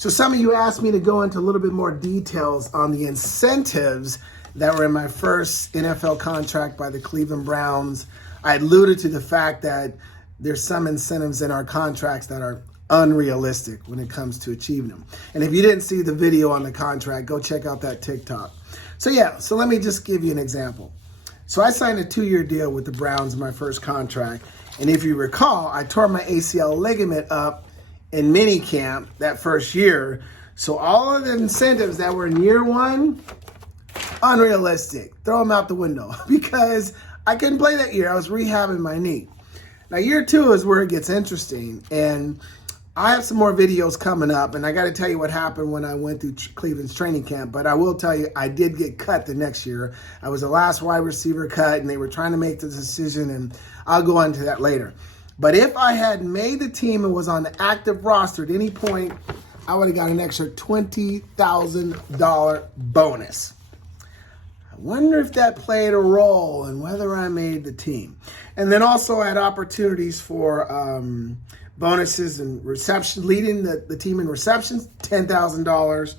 So some of you asked me to go into a little bit more details on the incentives that were in my first NFL contract by the Cleveland Browns. I alluded to the fact that there's some incentives in our contracts that are unrealistic when it comes to achieving them. And if you didn't see the video on the contract, go check out that TikTok. So let me just give you an example. So I signed a 2-year deal with the Browns in my first contract. And if you recall, I tore my ACL ligament up in minicamp that first year. So all of the incentives that were in year one, unrealistic. Throw them out the window because I couldn't play that year. I was rehabbing my knee. Now, year two is where it gets interesting. And I have some more videos coming up. And I got to tell you what happened when I went through Cleveland's training camp. But I will tell you, I did get cut the next year. I was the last wide receiver cut, and they were trying to make the decision. And I'll go into that later. But if I had made the team and was on the active roster at any point, I would have got an extra $20,000 bonus. I wonder if that played a role in whether I made the team. And then also I had opportunities for bonuses and reception, leading the team in receptions, $10,000,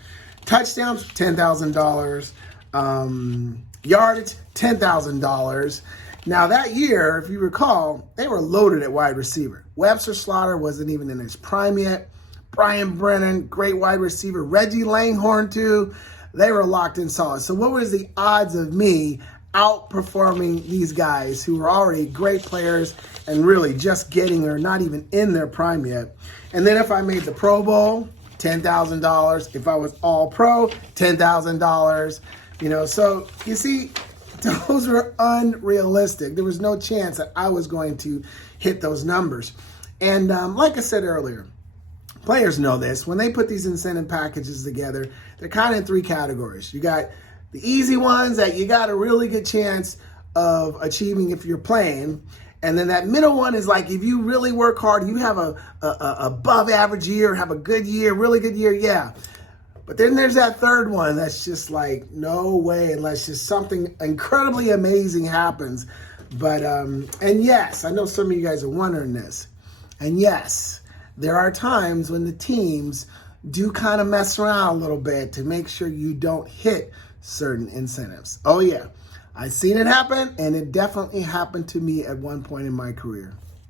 touchdowns, $10,000, yardage, $10,000. Now that year, if you recall, they were loaded at wide receiver. Webster Slaughter wasn't even in his prime yet. Brian Brennan, great wide receiver. Reggie Langhorne too. They were locked in solid. So what was the odds of me outperforming these guys who were already great players and really just getting or not even in their prime yet? And then if I made the Pro Bowl, $10,000. If I was all pro, $10,000. So you see, those were unrealistic. There was no chance that I was going to hit those numbers. And like I said earlier, players know this. When they put these incentive packages together, they're kind of in 3 categories. You got the easy ones that you got a really good chance of achieving if you're playing. And then that middle one is like if you really work hard, you have a above average year, have a good year, really good year, yeah. But then there's that third one that's just like, no way, unless just something incredibly amazing happens. But, and yes, I know some of you guys are wondering this. And yes, there are times when the teams do kind of mess around a little bit to make sure you don't hit certain incentives. Oh yeah, I've seen it happen, and it definitely happened to me at one point in my career.